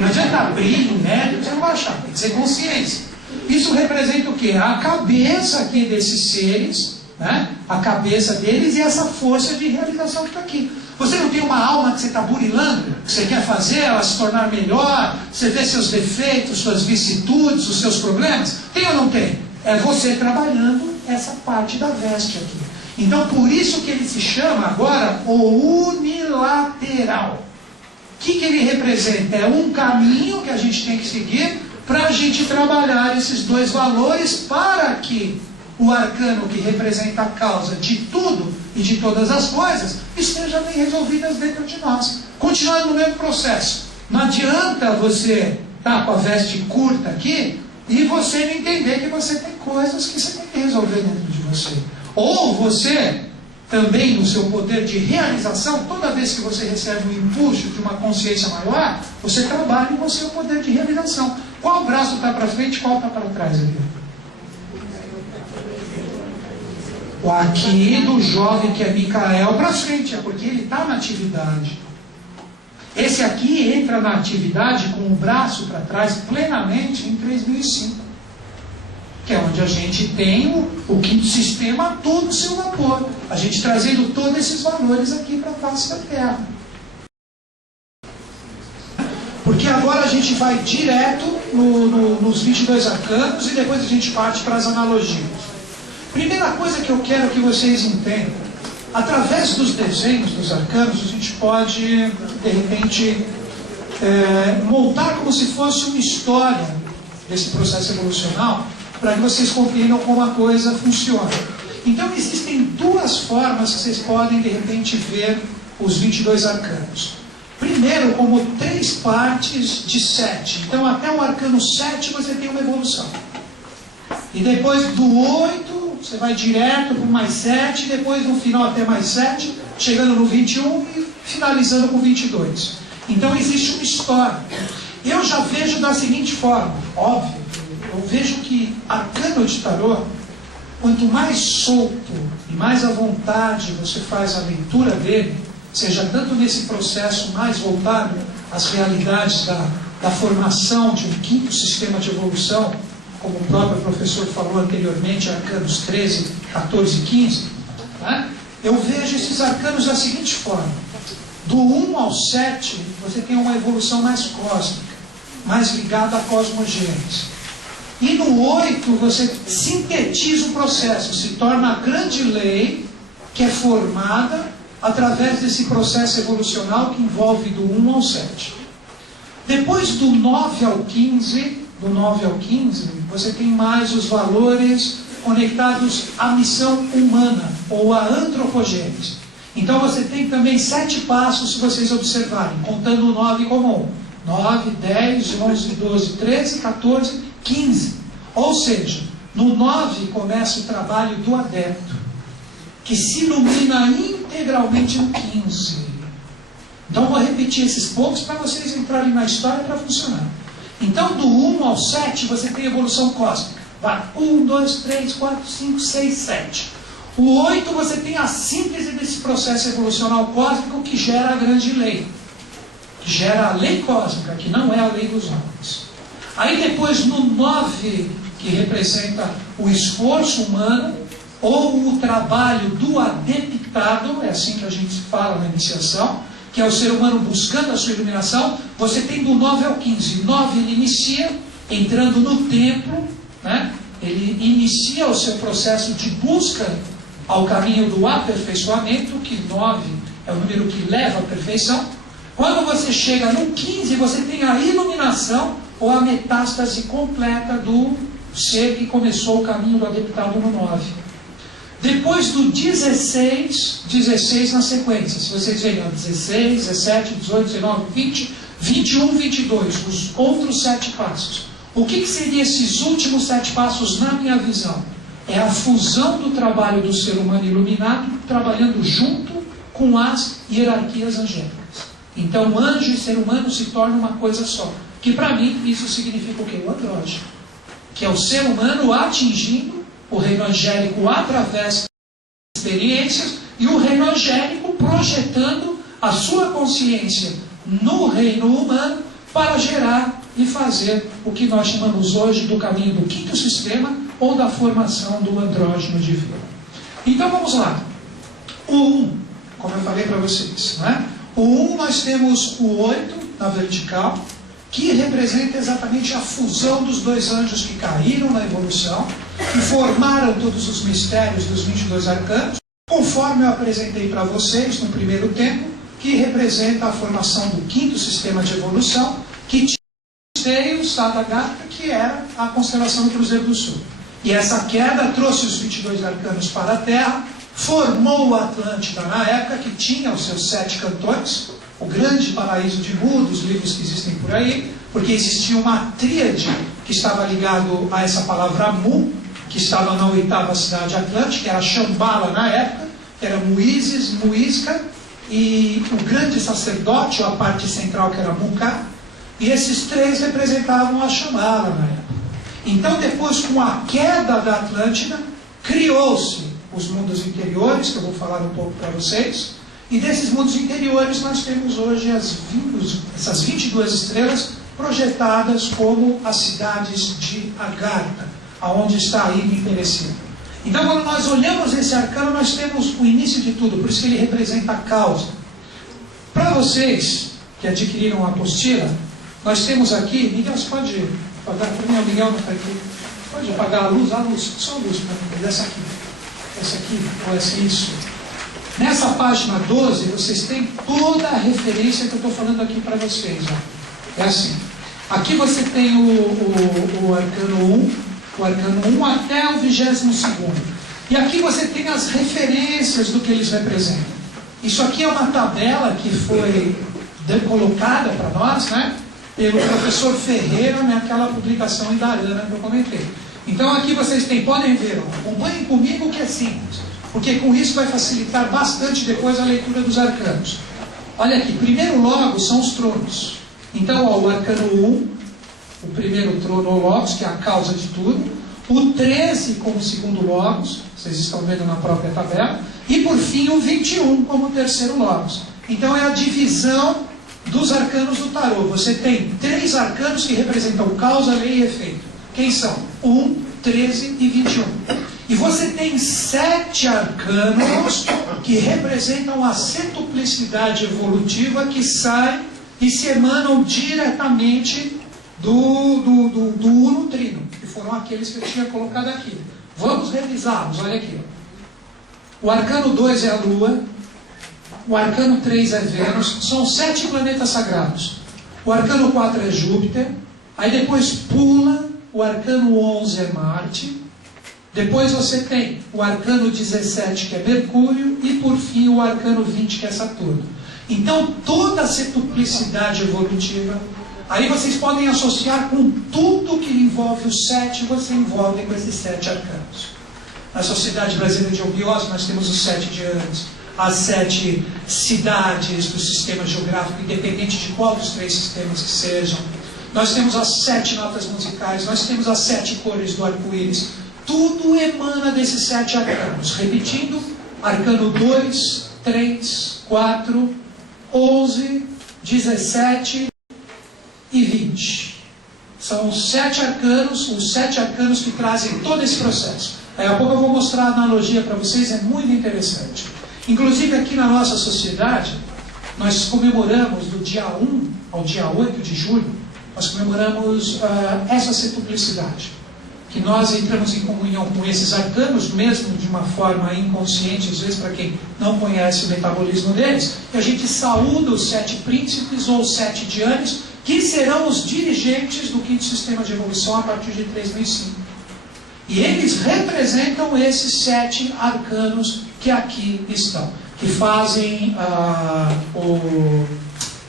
Não adianta abrir um médium, você não vai achar, tem que ser consciência. Isso representa o quê? A cabeça aqui desses seres, né? A cabeça deles e essa força de realização que está aqui. Você não tem uma alma que você está burilando, que você quer fazer ela se tornar melhor, você vê seus defeitos, suas vicissitudes, os seus problemas? Tem ou não tem? É você trabalhando essa parte da veste aqui. Então, por isso que ele se chama agora o unilateral. O que ele representa? É um caminho que a gente tem que seguir para a gente trabalhar esses dois valores para que o arcano que representa a causa de tudo e de todas as coisas estejam bem resolvidas dentro de nós. Continuando no mesmo processo. Não adianta você estar com a veste curta aqui e você não entender que você tem coisas que você tem que resolver dentro de você. Ou você também no seu poder de realização, toda vez que você recebe um impulso de uma consciência maior, você trabalha em você o poder de realização. Qual braço está para frente e qual está para trás aqui? O aqui do jovem que é Micael para frente, é porque ele está na atividade. Esse aqui entra na atividade com o braço para trás plenamente em 3005. Que é onde a gente tem o quinto sistema todo no seu vapor. A gente trazendo todos esses valores aqui para a face da Terra. Porque agora a gente vai direto nos 22 arcanos e depois a gente parte para as analogias. Primeira coisa que eu quero que vocês entendam, através dos desenhos dos arcanos, a gente pode, de repente, montar como se fosse uma história desse processo evolucional, para que vocês compreendam como a coisa funciona. Então existem duas formas que vocês podem, de repente, ver os 22 arcanos. Primeiro, como 3 partes de 7. Então, até o arcano 7 você tem uma evolução. E depois do 8, você vai direto para mais 7, depois no final até mais 7, chegando no 21 e finalizando com 22. Então, existe uma história. Eu já vejo da seguinte forma, óbvio, eu vejo que arcano de tarô, quanto mais solto e mais à vontade você faz a leitura dele, seja tanto nesse processo mais voltado às realidades da formação de um quinto sistema de evolução, como o próprio professor falou anteriormente, arcanos 13, 14 e 15, né? Eu vejo esses arcanos da seguinte forma. Do 1 ao 7, você tem uma evolução mais cósmica, mais ligada à cosmogênese. E no 8, você sintetiza o processo, se torna a grande lei que é formada através desse processo evolucional que envolve do 1 ao 7. Depois do 9 ao 15, você tem mais os valores conectados à missão humana, ou à antropogênese. Então você tem também 7 passos, se vocês observarem, contando o 9 como 1. 9, 10, 11, 12, 13, 14, 15. Ou seja, no 9 começa o trabalho do adepto, que se ilumina integralmente no 15. Então vou repetir esses poucos para vocês entrarem na história para funcionar. Então do 1 ao 7 você tem evolução cósmica. Vai, 1, 2, 3, 4, 5, 6, 7. O 8 você tem a síntese desse processo evolucional cósmico que gera a grande lei. Que gera a lei cósmica, que não é a lei dos homens. Aí depois no 9, que representa o esforço humano, ou o trabalho do adeptado, é assim que a gente fala na iniciação, que é o ser humano buscando a sua iluminação, você tem do 9 ao 15. 9 ele inicia entrando no templo, né? Ele inicia o seu processo de busca ao caminho do aperfeiçoamento, que 9 é o número que leva à perfeição. Quando você chega no 15, você tem a iluminação ou a metástase completa do ser que começou o caminho do adeptado no 9. Depois do 16 na sequência, se vocês verem, 16, 17, 18, 19, 20, 21, 22, os outros 7 passos. O que seriam esses últimos 7 passos na minha visão? É a fusão do trabalho do ser humano iluminado, trabalhando junto com as hierarquias angélicas. Então, anjo e ser humano se tornam uma coisa só. Que para mim, isso significa o quê? O andrógeno. Que é o ser humano atingindo o reino angélico através das experiências e o reino angélico projetando a sua consciência no reino humano para gerar e fazer o que nós chamamos hoje do caminho do quinto sistema ou da formação do andrógeno divino. Então vamos lá. O 1, como eu falei para vocês, né? O 1 nós temos o 8 na vertical, que representa exatamente a fusão dos dois anjos que caíram na evolução, que formaram todos os mistérios dos 22 arcanos, conforme eu apresentei para vocês no primeiro tempo, que representa a formação do quinto sistema de evolução, que tinha o Sattagata, que era a constelação do Cruzeiro do Sul. E essa queda trouxe os 22 arcanos para a Terra, formou a Atlântida na época, que tinha os seus 7 cantores, o grande paraíso de Mu, dos livros que existem por aí, porque existia uma tríade que estava ligado a essa palavra Mu, que estava na 8ª cidade atlântica, que era Shambhala na época, que era Muízes, Muísca, e o grande sacerdote, ou a parte central, que era Muká, e esses 3 representavam a Shambhala na época. Então, depois, com a queda da Atlântida, criou-se os mundos interiores, que eu vou falar um pouco para vocês, e desses mundos interiores nós temos hoje essas 22 estrelas projetadas como as cidades de Agartha, aonde está a ilha Perecida. Então, quando nós olhamos esse arcano, nós temos o início de tudo, por isso que ele representa a causa. Para vocês que adquiriram a apostila, nós temos aqui, Miguel, você pode apagar para mim, o Miguel não está aqui, pode apagar a luz, só a luz para mim, essa aqui, ou essa, isso. Nessa página 12, vocês têm toda a referência que eu estou falando aqui para vocês. Ó. É assim. Aqui você tem o arcano 1, o arcano 1 até o 22º. E aqui você tem as referências do que eles representam. Isso aqui é uma tabela que foi colocada para nós, né, pelo professor Ferreira naquela publicação em Dharana que eu comentei. Então aqui vocês podem ver, ó, acompanhem comigo que é simples. Porque com isso vai facilitar bastante depois a leitura dos arcanos. Olha aqui, primeiro logo são os tronos. Então, ó, o arcano 1, o primeiro trono ou logos, que é a causa de tudo. O 13 como segundo logos, vocês estão vendo na própria tabela. E por fim o 21 como terceiro logos. Então é a divisão dos arcanos do tarô. Você tem 3 arcanos que representam causa, lei e efeito. Quem são? 1, 13 e 21. E você tem 7 arcanos que representam a centuplicidade evolutiva que sai e se emanam diretamente do Uno Trino, que foram aqueles que eu tinha colocado aqui. Vamos revisá-los, olha aqui. O arcano 2 é a Lua, o arcano 3 é Vênus, são 7 planetas sagrados. O arcano 4 é Júpiter, aí depois pula, o arcano 11 é Marte. Depois você tem o arcano 17, que é Mercúrio, e por fim o arcano 20, que é Saturno. Então toda a centuplicidade evolutiva, aí vocês podem associar com tudo que envolve o 7, você envolve com esses 7 arcanos. Na Sociedade Brasileira de Obiose nós temos os 7 dianos, as 7 cidades do sistema geográfico, independente de qual dos 3 sistemas que sejam. Nós temos as 7 notas musicais, nós temos as 7 cores do arco-íris. Tudo emana desses 7 arcanos. Repetindo, arcano 2, 3, 4, 11, 17 e 20. São os 7 arcanos que trazem todo esse processo. Daqui a pouco eu vou mostrar a analogia para vocês, é muito interessante. Inclusive aqui na nossa sociedade, nós comemoramos do dia 1 ao dia 8 de julho, nós comemoramos essa centuplicidade. Que nós entramos em comunhão com esses arcanos, mesmo de uma forma inconsciente, às vezes para quem não conhece o metabolismo deles, e a gente saúda os 7 príncipes ou os 7 dianes, que serão os dirigentes do quinto sistema de evolução a partir de 3005. E eles representam esses 7 arcanos que aqui estão, que fazem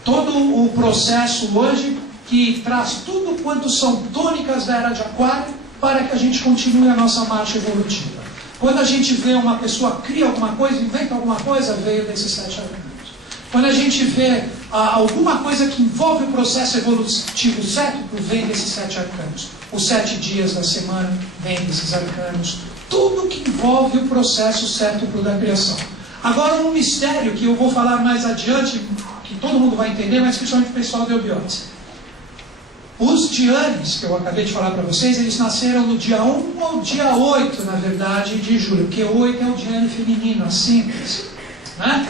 todo o processo hoje, que traz tudo quanto são tônicas da era de Aquário, para que a gente continue a nossa marcha evolutiva. Quando a gente vê uma pessoa cria alguma coisa, inventa alguma coisa, veio desses 7 arcanos. Quando a gente vê alguma coisa que envolve o processo evolutivo cétuplo, vem desses 7 arcanos. Os 7 dias da semana vem desses arcanos. Tudo que envolve o processo cétuplo da criação. Agora um mistério que eu vou falar mais adiante, que todo mundo vai entender, mas principalmente o pessoal de Obiose. Os Dianes, que eu acabei de falar para vocês, eles nasceram no dia 1 ou dia 8, na verdade, de julho, porque 8 é o Diane feminino, a síntese, né?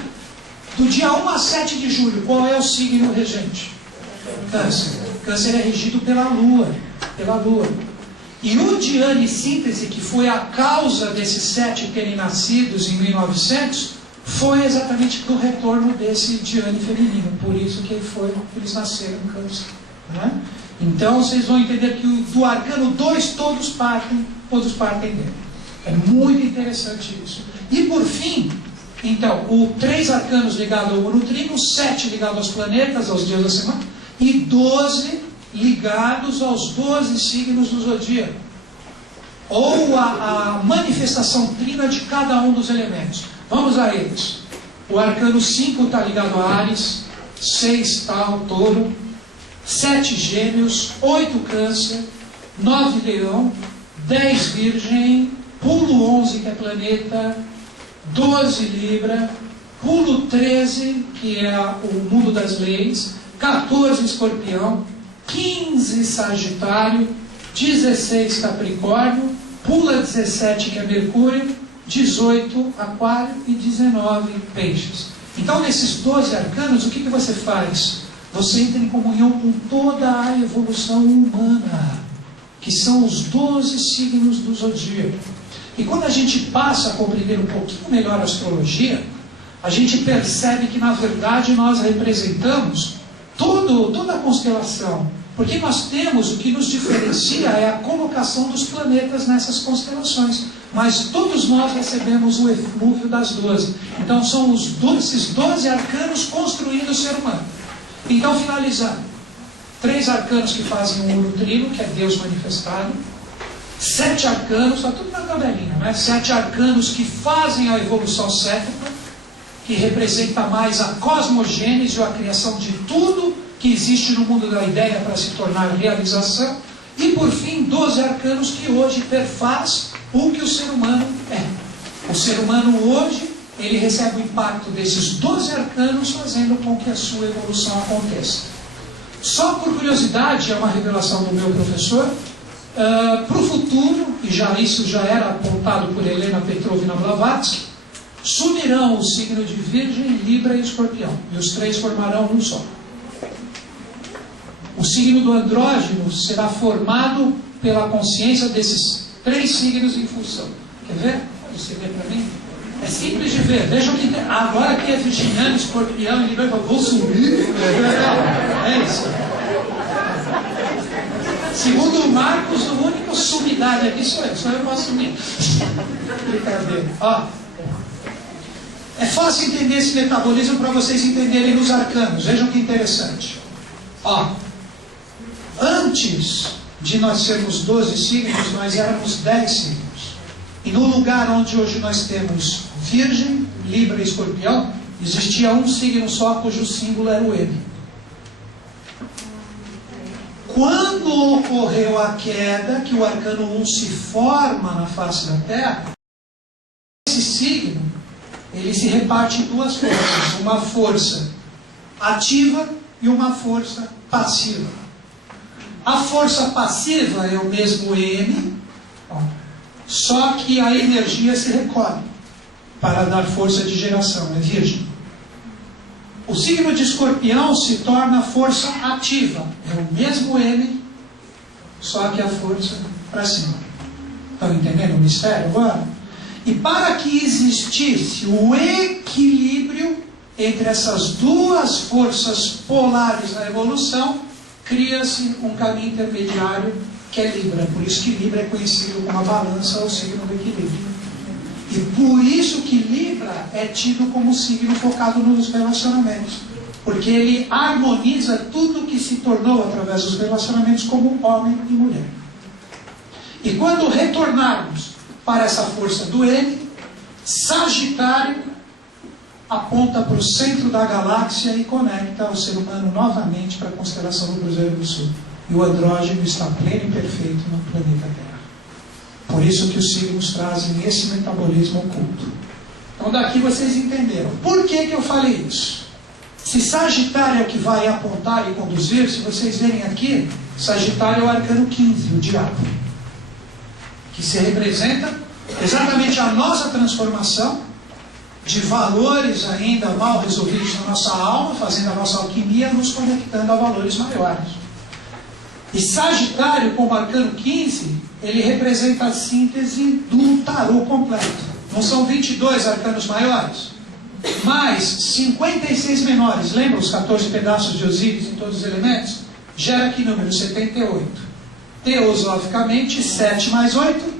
Do dia 1 a 7 de julho, qual é o signo regente? Câncer. Câncer é regido pela Lua, E o Diane síntese, que foi a causa desses 7 terem nascidos em 1900, foi exatamente do retorno desse Diane feminino. Por isso que eles nasceram em Câncer, né? Então vocês vão entender que do arcano 2 todos partem dele. É muito interessante isso. E por fim, então, 3 arcanos ligados ao Uno Trino, 7 ligados aos planetas, aos dias da semana, e 12 ligados aos 12 signos do zodíaco. Ou a manifestação trina de cada um dos elementos. Vamos a eles. O arcano 5 está ligado a Áries, 6 está ao Touro, 7 Gêmeos, 8 Câncer, 9 Leão, 10 Virgem, pulo 11, que é planeta, 12 Libra, pulo 13, que é o mundo das leis, 14 Escorpião, 15 Sagitário, 16 Capricórnio, pula 17, que é Mercúrio, 18 Aquário e 19 Peixes. Então, nesses 12 arcanos, o que você faz? Você entra em comunhão com toda a evolução humana, que são os 12 signos do zodíaco. E quando a gente passa a compreender um pouquinho melhor a astrologia, a gente percebe que, na verdade, nós representamos toda a constelação. Porque nós temos, o que nos diferencia é a colocação dos planetas nessas constelações. Mas todos nós recebemos o eflúvio das 12. Então são esses 12 arcanos construindo o ser humano. Então, finalizando, 3 arcanos que fazem um Uno Trino, que é Deus manifestado. 7 arcanos, está tudo na tabelinha, né? 7 arcanos que fazem a evolução cética, que representa mais a cosmogênese, ou a criação de tudo que existe no mundo da ideia para se tornar realização. E por fim, 12 arcanos que hoje perfaz o que o ser humano é. O ser humano hoje, ele recebe o impacto desses 12 arcanos, fazendo com que a sua evolução aconteça. Só por curiosidade, é uma revelação do meu professor, para o futuro, e isso já era apontado por Helena Petrovna Blavatsky, sumirão o signo de Virgem, Libra e Escorpião, e os 3 formarão um só. O signo do andrógeno será formado pela consciência desses 3 signos em função. Quer ver? Você vê para mim? É simples de ver. Vejam que agora aqui é Virginiano, Escorpião, e Libra, vou sumir. É isso. Segundo o Marcos, a única sumidade aqui sou eu. Só eu posso sumir. Brincadeira. Ó. É fácil entender esse metabolismo para vocês entenderem os arcanos. Vejam que interessante. Ó. Antes de nós sermos 12 signos, nós éramos 10 signos. E no lugar onde hoje nós temos Virgem, Libra e Escorpião, existia um signo só cujo símbolo era o M. Quando ocorreu a queda, que o arcano 1 se forma na face da Terra, esse signo, ele se reparte em 2 forças. Uma força ativa e uma força passiva. A força passiva é o mesmo M, só que a energia se recolhe para dar força de geração, é Virgem. O signo de Escorpião se torna força ativa, é o mesmo M, só que a força para cima. Estão entendendo o mistério agora? E para que existisse o equilíbrio entre essas 2 forças polares na evolução, cria-se um caminho intermediário que é Libra. Por isso que Libra é conhecido como a balança ou signo do equilíbrio. E por isso que Libra é tido como signo focado nos relacionamentos. Porque ele harmoniza tudo que se tornou através dos relacionamentos como homem e mulher. E quando retornarmos para essa força do M, Sagitário aponta para o centro da galáxia e conecta o ser humano novamente para a constelação do Cruzeiro do Sul. E o andrógeno está pleno e perfeito no planeta Terra. Por isso que os signos trazem esse metabolismo oculto. Então daqui vocês entenderam. Por que eu falei isso? Se Sagitário é que vai apontar e conduzir, se vocês verem aqui, Sagitário é o arcano 15, o diabo, que se representa exatamente a nossa transformação de valores ainda mal resolvidos na nossa alma, fazendo a nossa alquimia, nos conectando a valores maiores. E Sagitário, como arcano 15, ele representa a síntese do tarô completo. Não são 22 arcanos maiores, mas 56 menores. Lembra os 14 pedaços de Osíris em todos os elementos? Gera aqui número 78. Teosoficamente, 7 mais 8,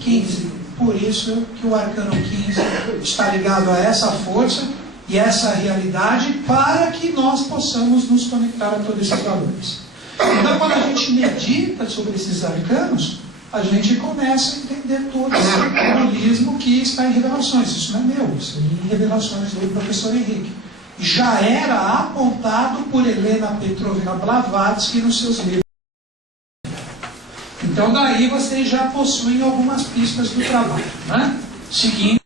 15. Por isso que o arcano 15 está ligado a essa força e essa realidade, para que nós possamos nos conectar a todos esses valores. Então, quando a gente medita sobre esses arcanos, a gente começa a entender todo esse simbolismo que está em Revelações. Isso não é meu, isso é em Revelações do professor Henrique. Já era apontado por Helena Petrovna Blavatsky nos seus livros. Então daí vocês já possuem algumas pistas do trabalho, né? Seguindo